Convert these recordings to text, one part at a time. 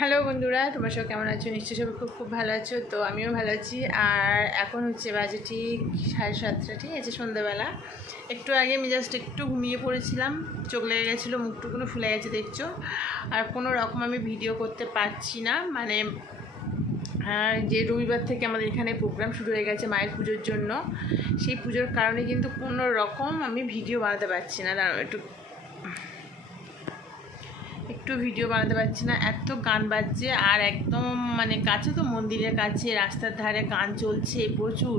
Hello বন্ধুরা, তোমরা সব কেমন আছো? নিশ্চয়ই সবাই খুব খুব ভালো আছো। তো আমিও ভালো আছি। আর এখন হচ্ছে বাজে ঠিক 7:30, ঠিক আছে, সন্ধ্যাবেলা। একটু আগে আমি জাস্ট একটু ঘুমিয়ে পড়েছিলাম, চোখ লেগে গেছিলো, মুখটুকুনো ফুলে গেছে দেখছো। আর কোনো রকম আমি ভিডিও করতে পারছি না, মানে যে রবিবার থেকে আমাদের এখানে প্রোগ্রাম শুরু হয়ে গেছে মায়ের পুজোর জন্য, সেই পুজোর কারণে কিন্তু কোনো রকম আমি ভিডিও বানাতে পারছি না। দাঁড়াও একটু ভিডিও বানাতে পারছি না, এত গান বাজছে। আর একদম মানে কাছে তো, মন্দিরের কাছে, রাস্তার ধারে গান চলছে প্রচুর,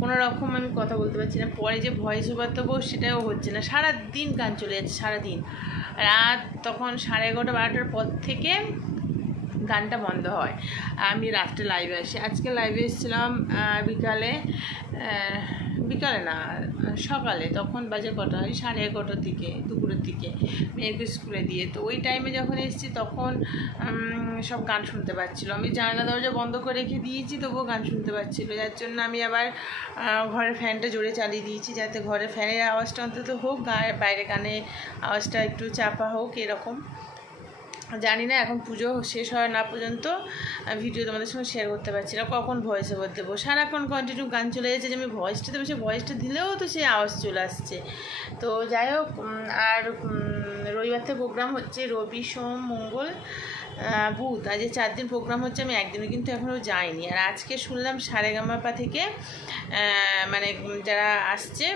কোনো রকম আমি কথা বলতে পারছি না। পরে যে ভয়েস ওভার দেবো সেটাও হচ্ছে না, সারাদিন গান চলে যাচ্ছে, সারাদিন। রাত তখন 11:30 12টার পর থেকে গানটা বন্ধ হয়। আমি রাত্রে লাইভে আসি। আজকে লাইভে এসেছিলাম বিকালে না, সকালে। তখন বাজে কটা, ওই 11:30টার দিকে, দুপুরের দিকে, মেয়েকে স্কুলে দিয়ে। তো ওই টাইমে যখন এসেছি তখন সব গান শুনতে পাচ্ছিলো। আমি জানালা দরজা বন্ধ করে রেখে দিয়েছি, তবুও গান শুনতে পাচ্ছিলো। যার জন্য আমি আবার ঘরের ফ্যানটা জোরে চালিয়ে দিয়েছি, যাতে ঘরের ফ্যানের আওয়াজটা অন্তত হোক, বাইরে গানে আওয়াজটা একটু চাপা হোক, এরকম। জানি না এখন পুজো শেষ হয় না পর্যন্ত ভিডিও তোমাদের সঙ্গে শেয়ার করতে পারছি না, কখন ভয়েস ওভার দেবো। সারাক্ষণ কন্টিনিউ গান চলে যাচ্ছে, যে আমি ভয়েসটা দেবো, সে ভয়েসটা দিলেও তো সে আওয়াজ চলে আসছে। তো যাই হোক, আর রবিবার থেকে প্রোগ্রাম হচ্ছে, রবি সোম মঙ্গল বুধ, আজ 4 দিন প্রোগ্রাম হচ্ছে। আমি একদিনও কিন্তু এখনও যাইনি। আর আজকে শুনলাম সারেগামাপা থেকে মানে যারা আসছে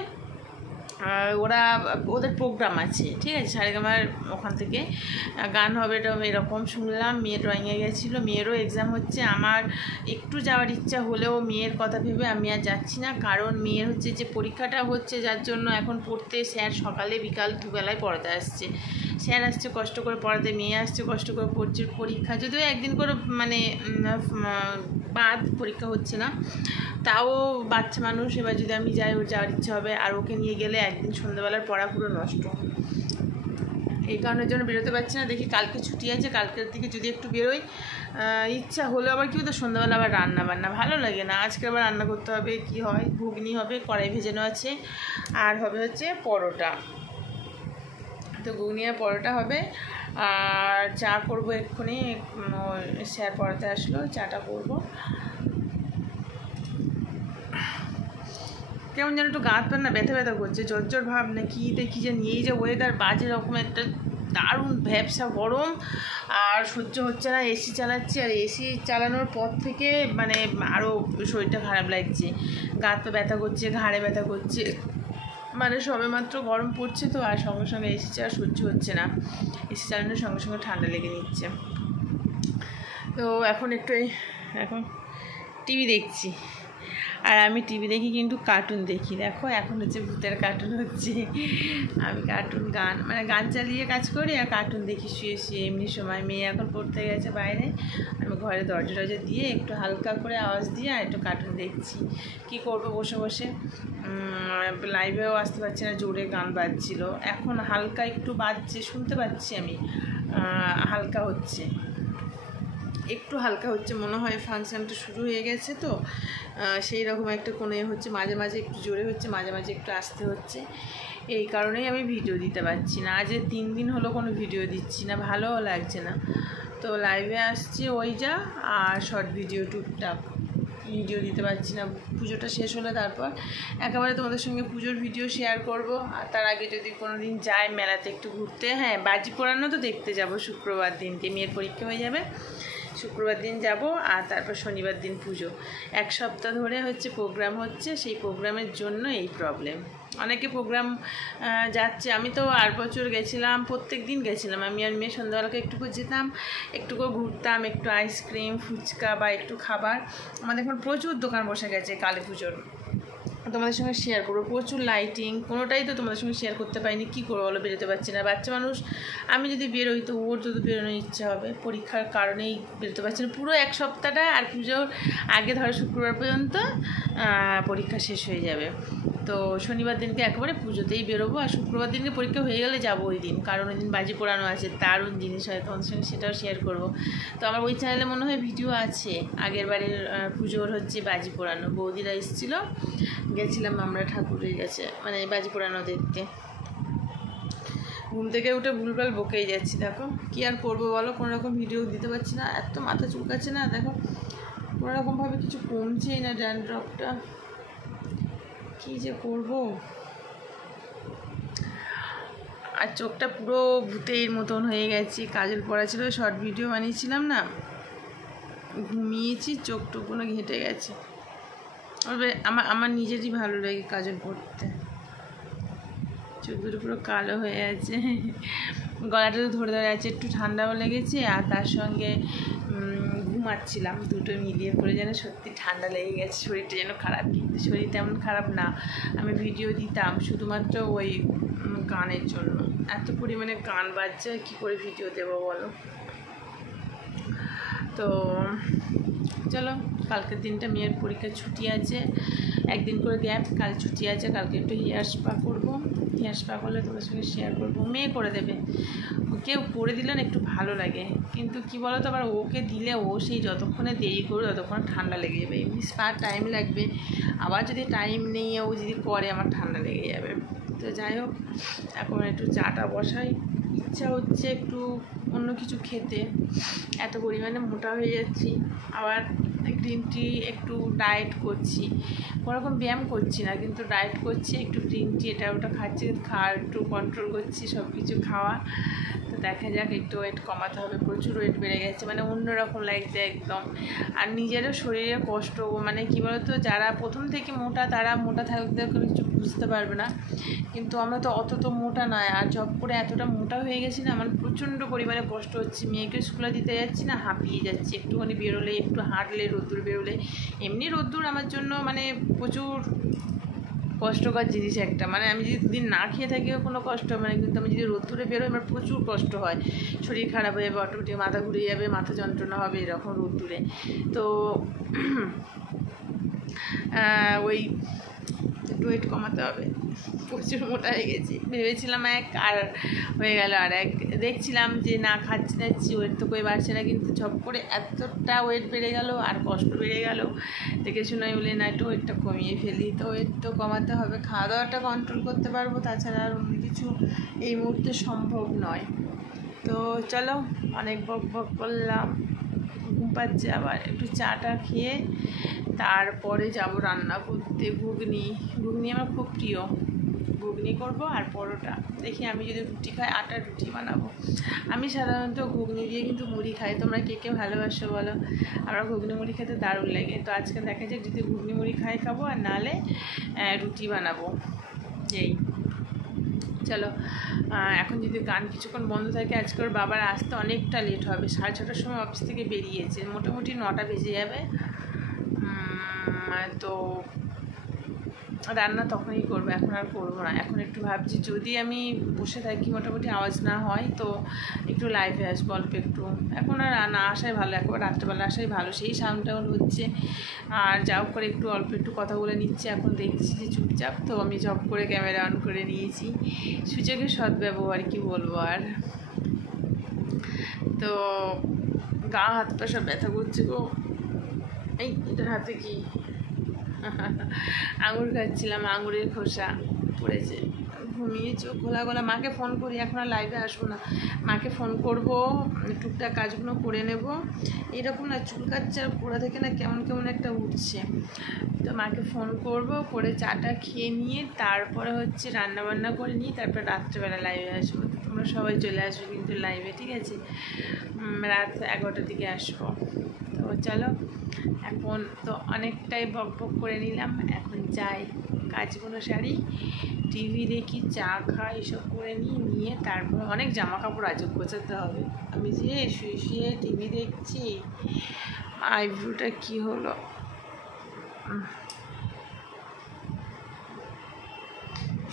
ওদের প্রোগ্রাম আছে, ঠিক আছে, সারেগামার ওখান থেকে গান হবে, এরকম শুনলাম। মেয়ে ড্রয়িংয়ে গেছিলো, মেয়েরও এক্সাম হচ্ছে। আমার একটু যাওয়ার ইচ্ছা হলেও মেয়ের কথা ভেবে আমি আর যাচ্ছি না, কারণ মেয়ের হচ্ছে যে পরীক্ষাটা হচ্ছে, যার জন্য এখন পড়তে স্যার সকালে বিকাল দুবেলায় পড়াতে আসছে। স্যার আসছে কষ্ট করে পড়াতে, মেয়ে আসছে কষ্ট করে পড়ছে। পরীক্ষা যদিও একদিন করে মানে বাদ, পরীক্ষা হচ্ছে না, তাও বাচ্চা মানুষ। এবার যদি আমি যাই, ওর যাওয়ার ইচ্ছা হবে, আর ওকে নিয়ে গেলে একদিন সন্ধ্যাবেলার পড়া পুরো নষ্ট। এই কারণের জন্য বেরোতে পারছি না। দেখি কালকে ছুটি আছে, কালকের দিকে যদি একটু বেরোই। ইচ্ছা হলেও আবার কি বলতো, সন্ধ্যাবেলা আবার রান্না বান্না ভালো লাগে না। আজকে আবার রান্না করতে হবে, কি হয়, ঘুগনি হবে, কড়াই ভেজানো আছে, আর হবে হচ্ছে পরোটা। তো ঘুগনি আর পরোটা হবে। আর চা করবো এক্ষুনি, স্যার পড়াতে আসলো, চাটা করবো। কেমন যেন একটু গাঁত পান না ব্যথা ব্যথা করছে, জ্বর ভাব না কি দেখি, যে নিয়েই যে ওয়েদার বাজে রকম একটা দারুণ ভ্যাবসা গরম, আর সহ্য হচ্ছে না। এসি চালাচ্ছি, আর এসি চালানোর পর থেকে মানে আরও শরীরটা খারাপ লাগছে, গাঁত পা ব্যথা করছে, ঘাড়ে ব্যথা করছে। মানে সবে মাত্র গরম পড়ছে তো, আর সঙ্গে সঙ্গে এসি চালা সহ্য হচ্ছে না। এসি চালানোর সঙ্গে সঙ্গে ঠান্ডা লেগে নিচ্ছে। তো এখন এখন টিভি দেখছি। আর আমি টিভি দেখি কিন্তু কার্টুন দেখি। দেখো এখন হচ্ছে ভূতের কার্টুন হচ্ছে। আমি কার্টুন গান চালিয়ে কাজ করি, আর কার্টুন দেখি শুয়ে শুয়ে এমনি সময়। মেয়ে এখন পড়তে গেছে বাইরে, আমি ঘরে দরজা টরজা দিয়ে একটু হালকা করে আওয়াজ দিয়ে আর একটু কার্টুন দেখছি। কি করবো বসে বসে, লাইভেও আসতে পারছি না, জোরে গান বাজছিল। এখন হালকা একটু বাজছে, শুনতে পাচ্ছি আমি, হালকা হচ্ছে, একটু হালকা হচ্ছে মনে হয়। ফাংশানটা শুরু হয়ে গেছে তো, সেই রকম একটা কোনো হচ্ছে, মাঝে মাঝে একটু জোরে হচ্ছে, মাঝে মাঝে একটু আসতে হচ্ছে। এই কারণেই আমি ভিডিও দিতে পারছি না। আজ 3 দিন হলো কোনো ভিডিও দিচ্ছি না, ভালোও লাগছে না। তো লাইভে আসছি ওই যা, আর শর্ট ভিডিও টুকটাক ভিডিও দিতে পারছি না। পুজোটা শেষ হলে তারপর একেবারে তোমাদের সঙ্গে পুজোর ভিডিও শেয়ার করব। আর তার আগে যদি কোনো দিন যাই মেলাতে একটু ঘুরতে, হ্যাঁ, বাজি পোড়ানো তো দেখতে যাব শুক্রবার দিনকে, মেয়ের পরীক্ষা হয়ে যাবে, শুক্রবার দিন যাব। আর তারপর শনিবার দিন পুজো। 1 সপ্তাহ ধরে হচ্ছে প্রোগ্রাম হচ্ছে, সেই প্রোগ্রামের জন্য এই প্রবলেম। অনেকে প্রোগ্রাম যাচ্ছে, আমি তো 8 বছর গেছিলাম, প্রত্যেক দিন গেছিলাম। আমি আর মেয়ে সন্ধ্যাবেলাকে একটু যেতাম, একটু ঘুরতাম, একটু আইসক্রিম ফুচকা বা একটু খাবার। আমাদের এখন প্রচুর দোকান বসে গেছে কালী পুজোর, তোমাদের সঙ্গে শেয়ার করবো। প্রচুর লাইটিং, কোনোটাই তো তোমাদের সঙ্গে শেয়ার করতে পারিনি। কী করবো বলো, বেরোতে পারছি না। বাচ্চা মানুষ, আমি যদি বেরোই তো ওর যদি বেরোনোর ইচ্ছা হবে, পরীক্ষার কারণেই বেরোতে পারছি না পুরো 1 সপ্তাহটা। আর পুজোর আগে ধরো শুক্রবার পর্যন্ত পরীক্ষা শেষ হয়ে যাবে। তো শনিবার দিনকে একেবারে পুজোতেই বেরোবো, আর শুক্রবার দিনকে পরীক্ষা হয়ে গেলে যাবো ওই দিন, কারণ ওই দিন বাজি পোড়ানো আছে, দারুণ জিনিস হয়, তোমাদের সঙ্গে সেটাও শেয়ার করব। তো আমার ওই চ্যানেলে মনে হয় ভিডিও আছে, আগের বারের পুজোর হচ্ছে বাজি পোড়ানো, বৌদিরা এসেছিলো, গেছিলাম আমরা ঠাকুরের কাছে, মানে বাজি পোড়ানো দেখতে। ঘুম থেকে উঠে ভুলভাল বকেই যাচ্ছি। দেখো কী আর করবো বলো, কোনো রকম ভিডিও দিতে পারছি না, এত মাথা চুলকাচ্ছে না। দেখো কোনো রকমভাবে কিছু কমছেই না ড্যান্ড্রফটা, কী যে করবো। আর চোখটা পুরো ভূতের মতন হয়ে গেছে। কাজল পড়া ছিল, শর্ট ভিডিও বানিয়েছিলাম না, ঘুমিয়েছি, চোখ টোকগুলো ঘেঁটে গেছে। আমার নিজেরই ভালো লাগে কাজল পড়তে। চোখ দুটো পুরো কালো হয়ে আছে, গলাটা তো ধরে ধরে আছে, একটু ঠান্ডাও লেগেছে আর তার সঙ্গে ঘুমাচ্ছিলাম, দুটো মিলিয়ে পড়ে যেন সত্যি ঠান্ডা লেগে গেছে, শরীরটা যেন খারাপ। কিন্তু শরীর তেমন খারাপ না, আমি ভিডিও দিতাম শুধুমাত্র ওই গানের জন্য। এত পরিমাণে গান বাজছে, কী করে ভিডিও দেবো বলো। তো চলো, কালকের দিনটা মেয়ের পরীক্ষার ছুটি আছে, একদিন করে গ্যাপ, কাল ছুটি আছে, কালকে একটু হেয়ার স্পা করবো। হেয়ার স্পা করলে তোমার সঙ্গে শেয়ার করবো। মেয়ে করে দেবে, কেউ করে দিলে না একটু ভালো লাগে, কিন্তু কি বলো তো, আবার ওকে দিলে ও সেই যতক্ষণে দেরি করবে ততক্ষণ ঠান্ডা লেগে যাবে। এমনি স্পার টাইম লাগবে, আবার যদি টাইম নেই ও যদি করে আমার ঠান্ডা লেগে যাবে। তো যাই হোক, এখন একটু চাটা বসাই, ইচ্ছা হচ্ছে একটু অন্য কিছু খেতে, এত পরিমাণে মোটা হয়ে যাচ্ছি। আবার গ্রিন টি, একটু ডায়েট করছি, কোনোরকম ব্যায়াম করছি না কিন্তু ডায়েট করছি, একটু গ্রিন টি এটা ওটা খাচ্ছি, খাওয়া একটু কন্ট্রোল করছি, সব কিছু খাওয়া। তো দেখা যাক, একটু ওয়েট কমাতে হবে, প্রচুর ওয়েট বেড়ে গেছে, মানে অন্যরকম লাগছে একদম। আর নিজেরও শরীরে কষ্ট, মানে কী বলতো, যারা প্রথম থেকে মোটা তারা মোটা থাকতে কিছু বুঝতে পারবে না, কিন্তু আমরা তো অত তো মোটা নয়, আর জব করে এতটা মোটা হয়ে গেছি না, আমার প্রচণ্ড পরিমাণে কষ্ট হচ্ছে। মেয়েকে স্কুলে দিতে যাচ্ছি না, হাঁপিয়ে যাচ্ছি, একটুখানি বেরোলে, একটু হাঁটলে, রোদ্দুর বেরোলে, এমনি রোদ্দুর আমার জন্য মানে প্রচুর কষ্টকর জিনিস একটা, মানে আমি যদি দুদিন না খেয়ে থাকিও কোনো কষ্ট হবে না, কিন্তু আমি যদি রোদ্দুরে বেরোই আমার প্রচুর কষ্ট হয়, শরীর খারাপ হয়ে যাবে, অটোমেটিক মাথা ঘুরে যাবে, মাথা যন্ত্রণা হবে এরকম রোদ্দুরে। তো ওই একটু ওয়েট কমাতে হবে, প্রচুর মোটা হয়ে গেছি। ভেবেছিলাম এক, আর হয়ে গেল আর এক। দেখছিলাম যে না খাচ্ছি যাচ্ছি, ওয়েট তো কই বাড়ছে না, কিন্তু ঝপ করে এতটা ওয়েট বেড়ে গেল আর কষ্ট বেড়ে গেল। দেখে শুনে বলে না, একটু ওয়েটটা কমিয়ে ফেলি। তো ওয়েট তো কমাতে হবে, খাওয়া দাওয়াটা কন্ট্রোল করতে পারবো, তাছাড়া আর অন্য কিছু এই মুহূর্তে সম্ভব নয়। তো চলো, অনেক বক বক করলাম, ঘুম পাচ্ছে, আবার একটু চাটা খেয়ে তারপরে যাব রান্না করতে। ঘুগনি আমার খুব প্রিয়, ঘুগনি করব আর পরোটা। দেখি আমি যদি রুটি খাই, আটার রুটি বানাবো। আমি সাধারণত ঘুগনি দিয়ে কিন্তু মুড়ি খাই, তোমরা কে কে ভালোবাসো বলো? আমরা ঘুগনি মুড়ি খেতে দারুণ লাগে। তো আজকে দেখা যাক, যদি ঘুগনি মুড়ি খাবো, আর নাহলে রুটি বানাবো। এই চলো, এখন যদি গান কিছুক্ষণ বন্ধ থাকে, আজকে ওর বাবার আসতে অনেকটা লেট হবে, 6:30টার সময় অফিস থেকে বেরিয়েছে, মোটামুটি 9টা বেজে যাবে। তো রান্না তখনই করবো, এখন আর করবো না। এখন একটু ভাবছি, যদি আমি বসে থাকি মোটামুটি আওয়াজ না হয়, তো একটু লাইভে আসবো অল্প একটু। এখন আর না আসাই ভালো, একবার রাত্রেবেলা আসাই ভালো, সেই সাউন্ডটা হচ্ছে। আর যাও করে একটু অল্প একটু কথা বলে নিচ্ছে, এখন দেখছি যে চুপচাপ, তো আমি জব করে ক্যামেরা অন করে নিয়েছি। সুযোগের সদ্ব্যবহার, কি বলবো আর। তো গা হাত পা সব ব্যথা করছে গো। এই এটার হাতে কি, আঙুর খাচ্ছিলাম, আঙুরের খোসা পড়েছে। ঘুমিয়ে চোখ খোলা খোলা। মাকে ফোন করি, এখন আর লাইভে আসবো না, মাকে ফোন করবো, টুকটাক কাজগুলো করে নেব। এরকম না চুল কাচ্ছে আর গোড়া থেকে না কেমন কেমন একটা উঠছে। তো মাকে ফোন করব, করে চাটা খেয়ে নিয়ে তারপরে হচ্ছে রান্নাবান্না করে নিয়ে তারপরে রাত্রেবেলা লাইভে আসবো। তোমরা সবাই চলে আসবে কিন্তু লাইভে, ঠিক আছে? রাত 11টার দিকে আসবো। তো চলো, এখন তো অনেকটাই বক বক করে নিলাম, এখন যাই কাজগুলো সারি, টিভি দেখি, চা খাই, এসব করে নিয়ে তারপর অনেক জামা কাপড় আজ গোছাতে হবে। আমি যে শুয়ে শুয়ে টিভি দেখছি, আইব্রোটা কি হলো,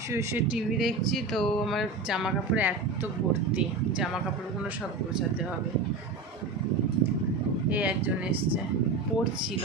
শুয়ে শুয়ে টিভি দেখছি, তো আমার জামা কাপড় এত ভর্তি, জামা কাপড়গুলো সব গোছাতে হবে। এই একজন এসছে, পড়ছিল।